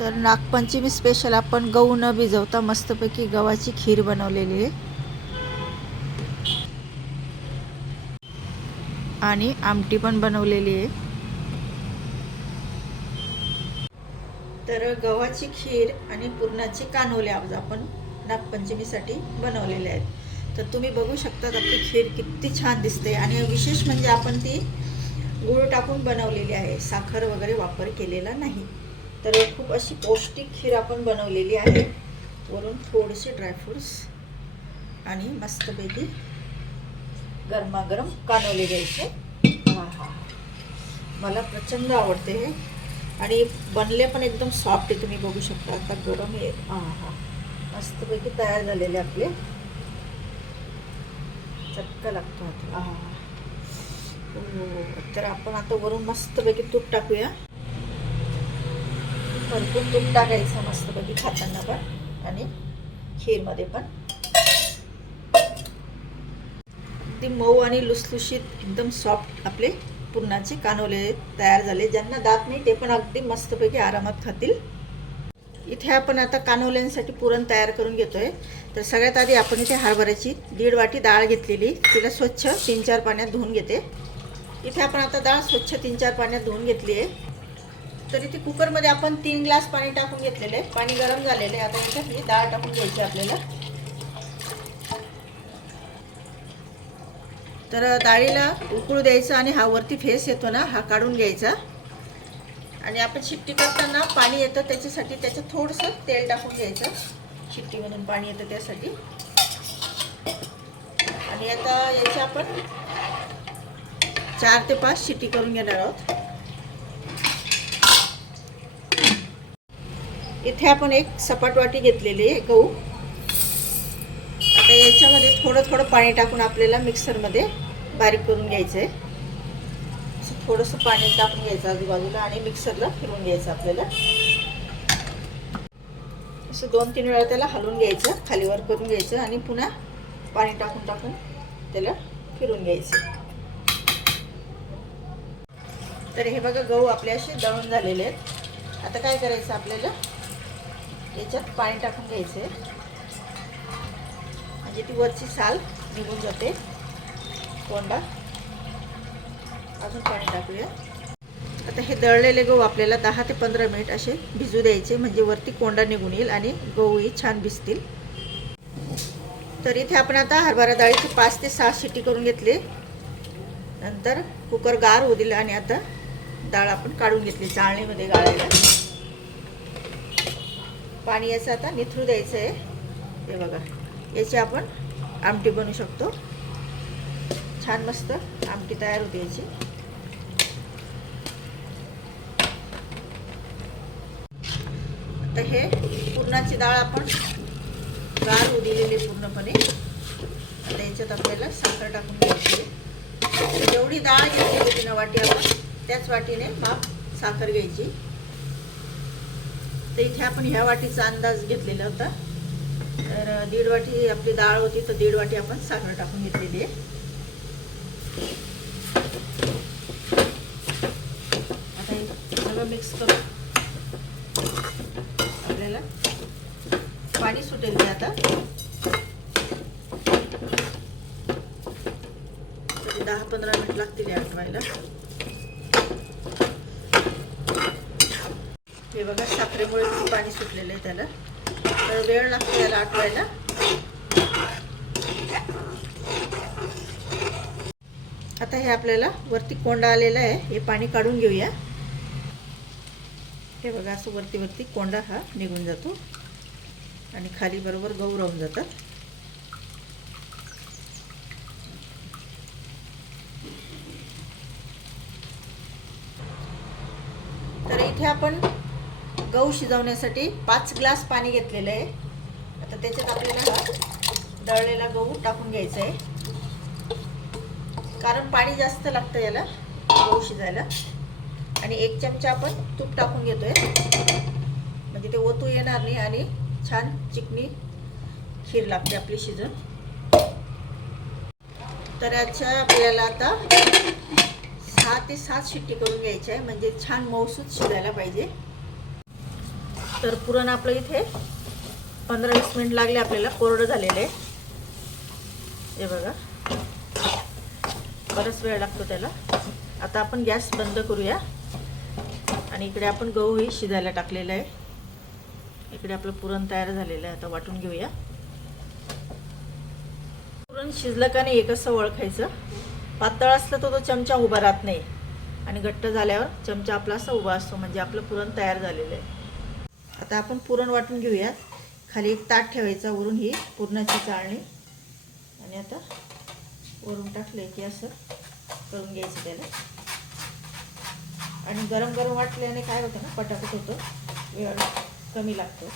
तर नागपंचमी स्पेशल आपण गहू न भिजवता मस्तपैकी गव्हाची खीर बनवलेली आहे आणि आमटी पण बनवलेली आहे तर गव्हाची खीर आणि पुरणाची कानोले आज आपण नागपंचमीसाठी बनवलेले आहेत तर तुम्ही बघू शकता आपली खीर किती छान दिसते आणि विशेष म्हणजे आपण ती गुळ टाकून बनवलेली आहे साखर वगैरे वापर केलेला नाही तर खूप अशी पौष्टिक खीर आपण बनवलेली आहे वरून थोडेसे ड्रायफ्रूट्स आणि मस्तपैकी गरमागरम कानवले जायचे हां हां मला प्रचंड आवडते हे आणि बनले पण एकदम सॉफ्ट आहे तुम्ही बघू शकता आता गरम आहे हां हां मस्तपैकी तयार झालेले आपले चक्क लागतो आता हां हो, तर आपण आता वरून मस्तपैकी तूप टाकूया भरपूर तूप टाकायचं मस्तपैकी खाताना पण आणि खीरमध्ये पण ती मऊ आणि लुसलुशीत एकदम सॉफ्ट आपले पुरणाचे कानोले तयार झाले ज्यांना दात नाही ते पण अगदी मस्तपैकी आरामात खातील इथे आपण आता कानोल्यांसाठी पुरण तयार करून घेतोय तर सगळ्यात आधी आपण इथे हरभऱ्याची दीड वाटी डाळ घेतलेली तिला स्वच्छ तीन चार पाण्यात धुवून घेते इथे आपण आता डाळ स्वच्छ तीन चार पाण्यात धुवून घेतली आहे तरी ती कुकरमध्ये आपण तीन ग्लास पाणी टाकून घेतलेले आहे पाणी गरम झालेले आहे आता याच्यात ही डाळ टाकून घ्यायची आपल्याला तर डाळीला उकळू द्यायचं आणि हा वरती फेस येतो ना हा काढून घ्यायचा आणि आपण शिट्टी करताना पाणी येतं त्याच्यासाठी त्याचं थोडंसं तेल टाकून घ्यायचं शिट्टीमधून पाणी येतं त्यासाठी आणि आता याची आपण चार ते पाच शिट्टी करून घेणार आहोत इथे आपण एक सपाट वाटी घेतलेली आहे गहू आता याच्यामध्ये थोडं थोडं पाणी टाकून आपल्याला मिक्सरमध्ये बारीक करून घ्यायचं आहे थोडंसं पाणी टाकून घ्यायचं आजूबाजूला आणि मिक्सरला फिरून घ्यायचं आपल्याला असं दोन तीन वेळा त्याला हलवून घ्यायचं खालीवर करून घ्यायचं आणि पुन्हा पाणी टाकून टाकून त्याला फिरून घ्यायचं तर हे बघा गहू आपले असे दळून झालेले आहेत आता काय करायचं आपल्याला याच्यात पाणी टाकून घ्यायचे म्हणजे ती वरची साल निघून जाते कोंडा अजून पाणी टाकूया आता हे दळलेले गहू आपल्याला दहा ते पंधरा मिनिट असे भिजू द्यायचे म्हणजे वरती कोंडा निघून येईल आणि गहूही छान भिजतील तर इथे आपण आता हरभरा डाळीचे पाच ते सहा शिटी करून घेतले नंतर कुकर गार होऊ आणि आता डाळ आपण काढून घेतली चाळणीमध्ये गाळायला पाणी याचं आता निथरू द्यायचं आहे हे बघा याची आपण आमटी बनवू शकतो छान मस्त आमटी तयार होते याची आता हे पुरणाची डाळ आपण गार होऊ दिलेली पूर्णपणे आता याच्यात आपल्याला साखर टाकून घ्यायची जेवढी डाळ घेतली होती ना वाटी आपण त्याच वाटीने माप साखर घ्यायची तर इथे आपण ह्या वाटीचा अंदाज घेतलेला होता तर दीड वाटी आपली डाळ होती तर दीड वाटी आपण साखर टाकून घेतलेली आहे आता सगळं मिक्स करू आपल्याला पाणी सुटेल ते आता दहा पंधरा मिनिट लागतील आठवायला हे बघा साखरेमुळे पाणी सुटलेलं आहे त्याला तर वेळ लागतो त्याला आटवायला आता हे आपल्याला वरती कोंडा आलेला आहे हे पाणी काढून घेऊया हे बघा असं वरती वरती कोंडा हा निघून जातो आणि खाली बरोबर गहू राहून जातात तर इथे आपण गहू शिजवण्यासाठी पाच ग्लास पाणी घेतलेलं आहे आता त्याच्यात आपल्याला दळलेला गहू टाकून घ्यायचा आहे कारण पाणी जास्त लागतं याला गहू शिजायला आणि एक चमचा आपण तूप टाकून घेतोय म्हणजे ते ओतू येणार नाही आणि छान चिकनी खीर लागते आपली शिजून तर याच्या आपल्याला आता सहा ते सात शिट्टी करून घ्यायची आहे म्हणजे छान मौसूद शिजायला पाहिजे तर पुरण आपलं इथे पंधरा वीस मिनिट लागले आपल्याला कोरडं झालेलं आहे हे बघा बराच वेळ लागतो त्याला आता आपण गॅस बंद करूया आणि इकडे आपण गहूही शिजायला टाकलेलं आहे इकडे आपलं पुरण तयार झालेलं आहे आता वाटून घेऊया पुरण शिजलं का नाही एकच ओळखायचं पातळ असलं तर तो चमचा उभा राहत नाही आणि घट्ट झाल्यावर चमचा आपला असा उभा असतो म्हणजे आपलं पुरण तयार झालेलं आहे आता आपण पुरण वाटून घेऊयात खाली एक ताट ठेवायचा वरून ही पुरणाची चाळणी आणि आता वरून टाकले की असं करून घ्यायचं त्याला आणि गरम गरम वाटल्याने काय होतं ना पटापट होतं वेळ कमी लागतो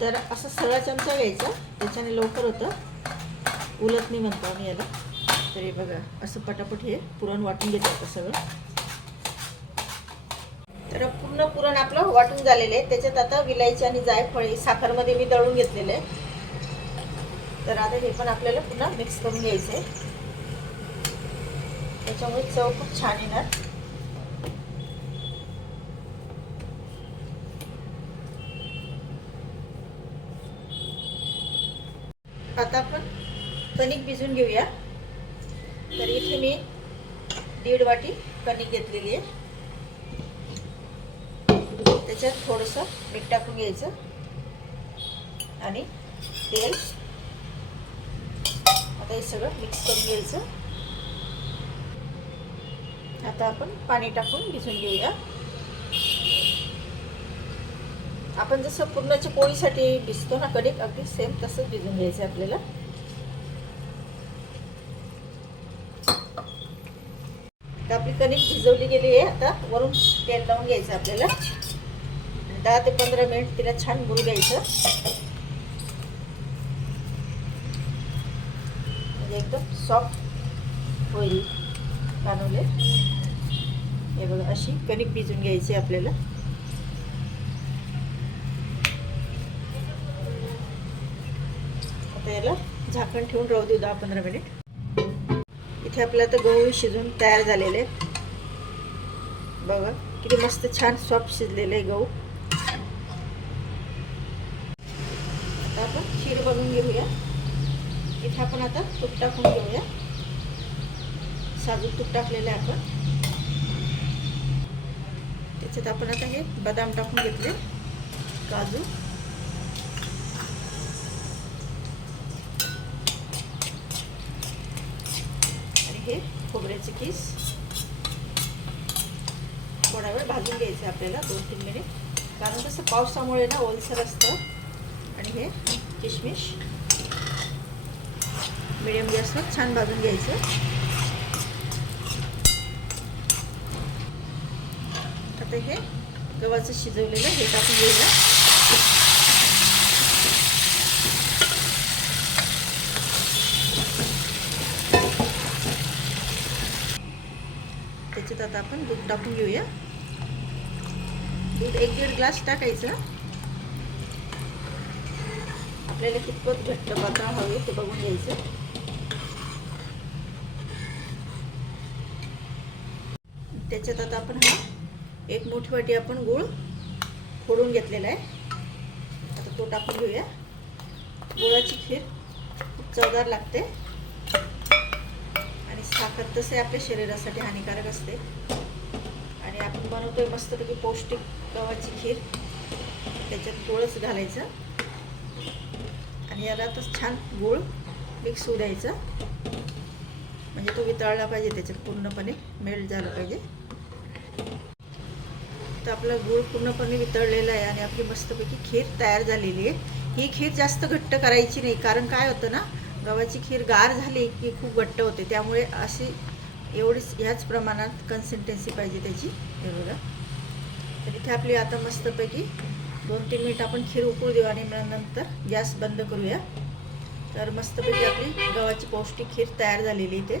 तर असं सगळा चमचा घ्यायचा त्याच्याने लवकर होतं उलटणी म्हणतो आम्ही याला तर हे बघा असं पटापट हे पुरण वाटून घेतलं आता सगळं तर पूर्ण पुरण आपलं वाटून झालेलं आहे त्याच्यात आता विलायची आणि जायफळ साखरमध्ये मी दळून घेतलेले तर आता हे पण आपल्याला पुन्हा मिक्स करून घ्यायचं आहे त्याच्यामुळे चव खूप छान येणार आता आपण कणिक भिजून घेऊया मी दीड वाटी कणिक घेतलेली आहे त्याच्यात थोडंसं मीठ टाकून घ्यायचं आणि तेल आता हे सगळं मिक्स करून घ्यायचं आता आपण पाणी टाकून भिजून घेऊया आपण जसं पूर्णच्या पोळीसाठी भिजतो ना कणिक अगदी सेम तसंच भिजून घ्यायचं आपल्याला आपली कणिक भिजवली गेली आहे आता वरून तेल लावून घ्यायचं आपल्याला दहा ते पंधरा मिनिट तिला छान भरून घ्यायचं म्हणजे एकदम सॉफ्ट होईल कानवले हे बघा अशी कणिक भिजून घ्यायची आपल्याला आता याला झाकण ठेवून राहू देऊ दहा पंधरा मिनिट इथे आपलं तर गहू शिजून तयार झालेले बघा किती मस्त छान सॉफ्ट शिजलेले गहू आता आपण खीर बनवून घेऊया इथे आपण आता तूप टाकून घेऊया साजूक तूप टाकलेलं आहे आपण त्याच्यात आपण आता हे बदाम टाकून घेतले काजू खोबऱ्याचे खीस थोडा वेळ भाजून घ्यायचं आपल्याला दोन तीन मिनिट कारण कसं पावसामुळे ना ओलसर असतं आणि हे किशमिश मिडियम गॅसवर छान भाजून घ्यायचं आता हे गव्हाचं शिजवलेलं हे टाकून घ्यायचं याच्यात आता आपण दूध टाकून घेऊया दूध एक दीड ग्लास टाकायचं आपल्याला कितपत घट्ट पात्र हवे ते बघून घ्यायचं त्याच्यात आता आपण हा एक मोठी वाटी आपण गुळ फोडून घेतलेला आहे आता तो टाकून घेऊया गुळाची खीर खूप चवदार लागते साखर तसे आपल्या शरीरासाठी हानिकारक असते आणि आपण बनवतोय मस्तपैकी पौष्टिक गव्हाची खीर त्याच्यात गोळच घालायचं आणि याला तर छान गुळ मिक्स होऊ द्यायचा म्हणजे तो वितळला पाहिजे त्याच्यात पूर्णपणे मेल्ट झाला पाहिजे तर आपला गुळ पूर्णपणे वितळलेला आहे आणि आपली मस्तपैकी खीर तयार झालेली आहे ही खीर जास्त घट्ट करायची नाही कारण काय होतं ना गव्हाची खीर गार झाली की खूप घट्ट होते त्यामुळे अशी एवढीच ह्याच प्रमाणात कन्सिस्टन्सी पाहिजे त्याची हे बघा तर इथे आपली आता मस्तपैकी दोन तीन मिनिट आपण खीर उकळू देऊ आणि नंतर गॅस बंद करूया तर मस्तपैकी आपली गव्हाची पौष्टिक खीर तयार झालेली इथे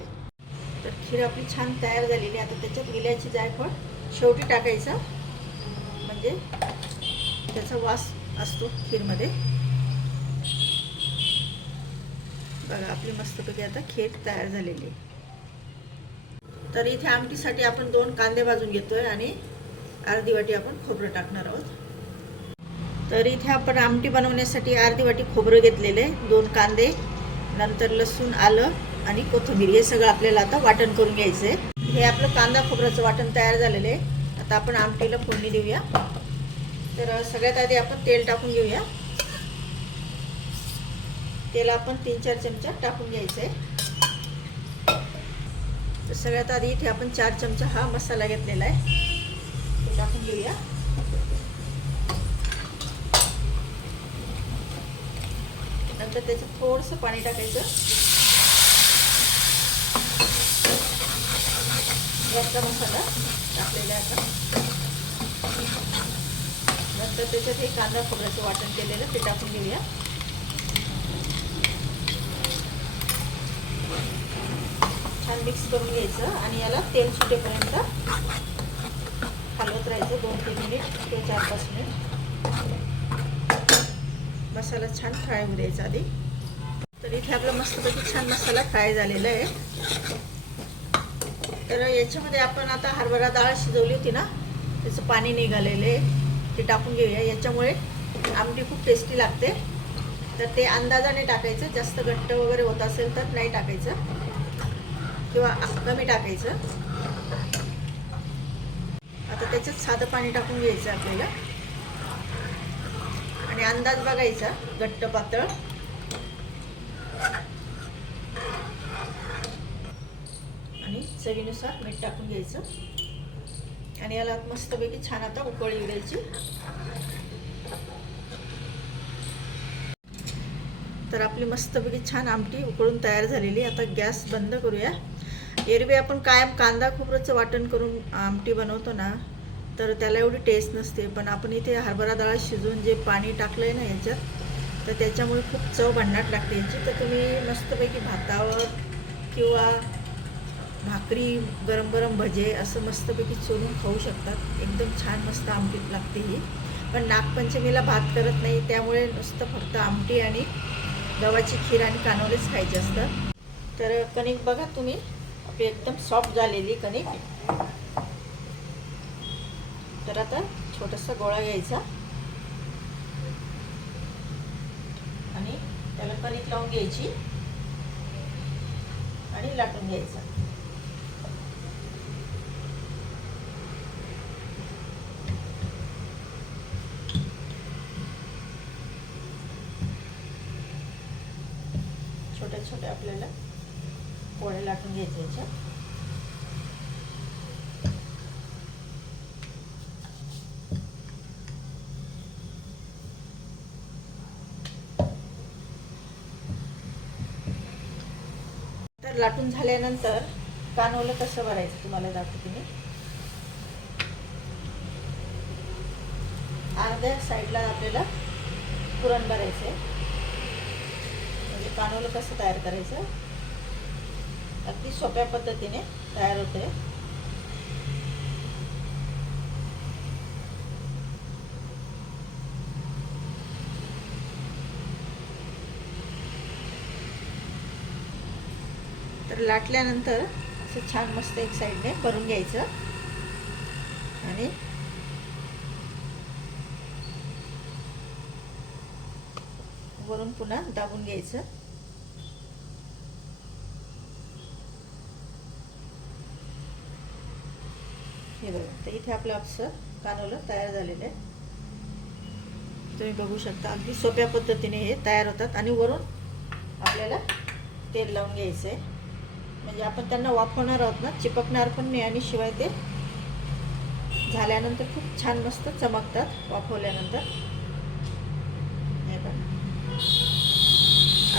तर खीर आपली छान तयार झालेली आता त्याच्यात विल्याची जायफळ शेवटी टाकायचं म्हणजे त्याचा वास असतो खीरमध्ये बघा आपले मस्तपैकी आता खेट तयार झालेले तर इथे आमटीसाठी आपण दोन कांदे भाजून घेतोय आणि अर्धी वाटी आपण खोबरं टाकणार आहोत तर इथे आपण आमटी बनवण्यासाठी अर्धी वाटी खोबरं घेतलेले दोन कांदे नंतर लसूण आलं आणि कोथिंबीर हे सगळं आपल्याला आता वाटण करून घ्यायचं आहे हे आपलं कांदा खोबऱ्याचं वाटण तयार झालेलं आहे आता आपण आमटीला फोडणी देऊया तर सगळ्यात आधी आपण तेल टाकून घेऊया त्याला आपण तीन चार चमचा टाकून घ्यायचं आहे तर सगळ्यात आधी इथे आपण चार चमचा हा मसाला घेतलेला आहे ते टाकून घेऊया नंतर त्याचं थोडंसं पाणी टाकायचं याचा मसाला टाकलेला आहे आता नंतर त्याच्यात हे कांदा खोबऱ्याचं वाटण केलेलं ते टाकून घेऊया छान मिक्स करून घ्यायचं आणि याला तेल सुटेपर्यंत हलवत राहायचं दोन तीन मिनिट ते चार पाच मिनिट मसाला छान फ्राय होऊन द्यायचा आधी तर इथे आपला मस्तपैकी छान मसाला फ्राय झालेला आहे तर याच्यामध्ये आपण आता हरभरा डाळ शिजवली होती ना त्याचं पाणी निघालेलं आहे ते टाकून घेऊया याच्यामुळे आमटी खूप टेस्टी लागते तर ते अंदाजाने टाकायचं जास्त घट्ट वगैरे होत असेल तर नाही टाकायचं किंवा कमी टाकायचं आता त्याच्यात साधं पाणी टाकून घ्यायचं आपल्याला आणि अंदाज बघायचा घट्ट पातळ आणि चवीनुसार मीठ टाकून घ्यायचं आणि याला मस्तपैकी छान आता उकळी द्यायची तर आपली मस्तपैकी छान आमटी उकळून तयार झालेली आता गॅस बंद करूया एरवी आपण कायम कांदा खोबऱ्याचं वाटण करून आमटी बनवतो ना तर त्याला एवढी टेस्ट नसते पण आपण इथे हरभरा डाळ शिजवून जे पाणी टाकलं आहे ना याच्यात तर त्याच्यामुळे खूप चव भन्नाट लागते याची तर तुम्ही मस्तपैकी भातावर किंवा भाकरी गरम गरम भजे असं मस्तपैकी चोरून खाऊ शकतात एकदम छान मस्त आमटी लागते ही पण नागपंचमीला भात करत नाही त्यामुळे नुसतं फक्त आमटी आणि गव्हाची खीर आणि कानोलेच खायचे असतात तर कणिक बघा तुम्ही आपली एकदम सॉफ्ट झालेली कणिक तर आता छोटासा गोळा घ्यायचा आणि त्याला कणिक लावून घ्यायची आणि लाटून घ्यायचा छोट्या छोट्या आपल्याला पोळ्या लाटून घ्यायच्या तर लाटून झाल्यानंतर कानवलं कसं भरायचं तुम्हाला दाखवते मी अर्ध्या साईडला आपल्याला पुरण भरायचं आहे म्हणजे कानवलं कसं तयार करायचं अगदी सोप्या पद्धतीने तयार होते तर लाटल्यानंतर असं छान मस्त एक साईडने भरून घ्यायचं आणि वरून पुन्हा दाबून घ्यायचं हे बघा तर इथे आपलं अक्षर कानवलं तयार झालेलं आहे तुम्ही बघू शकता अगदी सोप्या पद्धतीने हे तयार होतात आणि वरून आपल्याला तेल लावून घ्यायचं आहे म्हणजे आपण त्यांना वाफवणार आहोत ना चिपकणार पण नाही आणि शिवाय ते झाल्यानंतर खूप छान मस्त चमकतात वाफवल्यानंतर हे बघा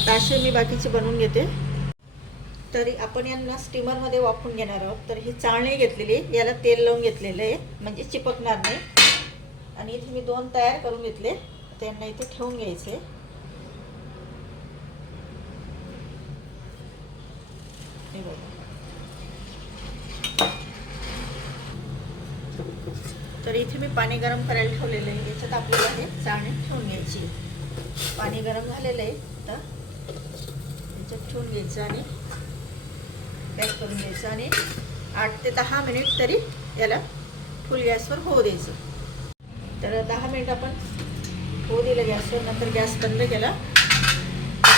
आता असे मी बाकीचे बनवून घेते तरी आपण यांना स्टीमरमध्ये वापरून घेणार आहोत तर ही चाळणी घेतलेली याला तेल लावून घेतलेलं आहे म्हणजे चिपकणार नाही आणि इथे मी दोन तयार करून घेतले त्यांना इथे ठेवून घ्यायचे हे तर इथे मी पाणी गरम करायला ठेवलेलं आहे याच्यात आपल्याला हे चाळणी ठेवून घ्यायची पाणी गरम झालेलं आहे तर याच्यात ठेवून घ्यायचं आणि पॅक करून द्यायचं आणि आठ ते दहा मिनिट तरी याला फुल गॅसवर होऊ द्यायचं तर दहा मिनिट आपण होऊ दिलं गॅसवर नंतर गॅस बंद केला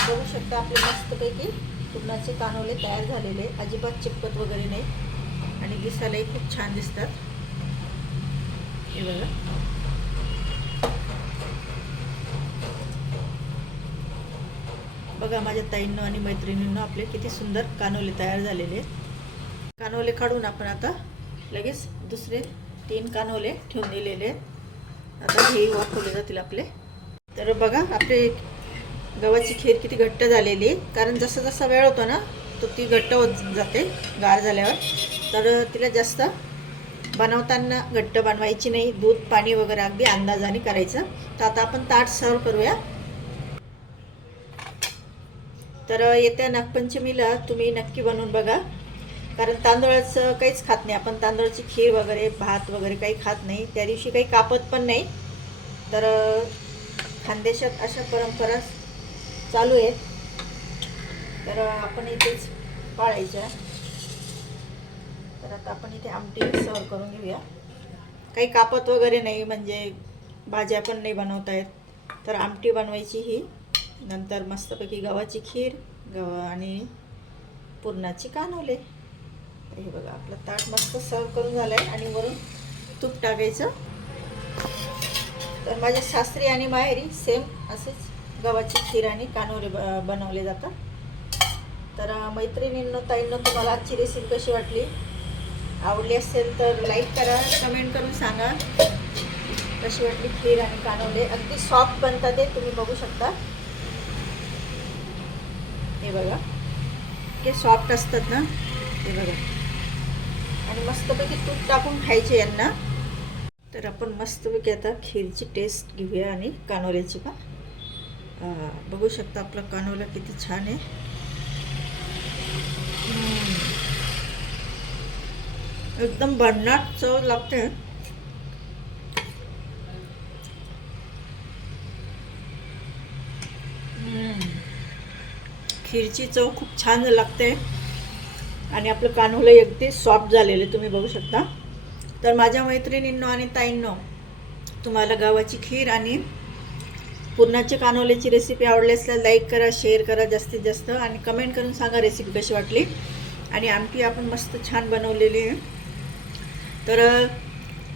बघू शकता आपले मस्तपैकी पुरणाचे कानवले तयार झालेले अजिबात चिपकत वगैरे नाही आणि दिसायलाही खूप छान दिसतात हे बघा बघा माझ्या ताईंनं आणि मैत्रिणींनो आपले किती सुंदर कानोले तयार झालेले आहेत कानोले काढून आपण आता लगेच दुसरे तीन कानोले ठेवून दिलेले आहेत आता हे वापरले जातील आपले तर बघा आपले गव्हाची खीर किती घट्ट झालेली कारण जसा जसा वेळ होतो ना तो ती घट्ट होत जाते गार झाल्यावर तर तिला जास्त बनवताना घट्ट बनवायची नाही दूध पाणी वगैरे अगदी अंदाजाने करायचं तर आता आपण ताट सर्व करूया तर येत्या नागपंचमीला तुम्ही नक्की बनवून बघा कारण तांदळाचं काहीच खात नाही आपण तांदळाची खीर वगैरे भात वगैरे काही खात नाही त्या दिवशी काही कापत पण नाही तर खानदेशात अशा परंपरा चालू आहेत तर आपण इथेच पाळायच्या तर आता आपण इथे आमटी सर्व करून घेऊया काही कापत वगैरे नाही म्हणजे भाज्या पण नाही बनवता येत तर आमटी बनवायची ही नंतर मस्तपैकी गव्हाची खीर गव्हा आणि पुरणाची कानवले हे बघा आपलं ताट मस्त सर्व करून झालं आहे आणि वरून तूप टाकायचं तर माझ्या सासरी आणि माहेरी सेम असेच गव्हाची खीर आणि कानवले बनवले जातात तर मैत्रिणींनो ताईंनो तुम्हाला आजची रेसिपी कशी वाटली आवडली असेल तर लाईक करा कमेंट करून सांगा कशी वाटली खीर आणि कानवले अगदी सॉफ्ट बनतात ते तुम्ही बघू शकता हे बघा इतके सॉफ्ट असतात ना हे बघा आणि मस्तपैकी तूप टाकून खायचे यांना तर आपण मस्तपैकी आता खीरची टेस्ट घेऊया आणि कानोल्याची पण बघू शकता आपला कानोला किती छान आहे एकदम भन्नाट चव लागते खीरची चव खूप छान लागते आणि आपलं कान्होलं अगदी सॉफ्ट झालेलं तुम्ही बघू शकता तर माझ्या मैत्रिणींनो आणि ताईंनो तुम्हाला गावाची खीर आणि पुरणाचे कानोल्याची रेसिपी आवडली असेल लाईक करा शेअर करा जास्तीत जास्त आणि कमेंट करून सांगा रेसिपी कशी वाटली आणि आमटी आपण मस्त छान बनवलेली आहे तर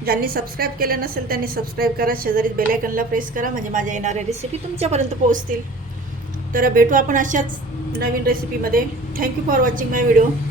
ज्यांनी सबस्क्राईब केलं नसेल त्यांनी सबस्क्राईब करा शेजारी बेलायकनला प्रेस करा म्हणजे माझ्या येणाऱ्या रेसिपी तुमच्यापर्यंत पोहोचतील तर भेटू आपण अशाच नवीन रेसिपीमध्ये thank you for watching my video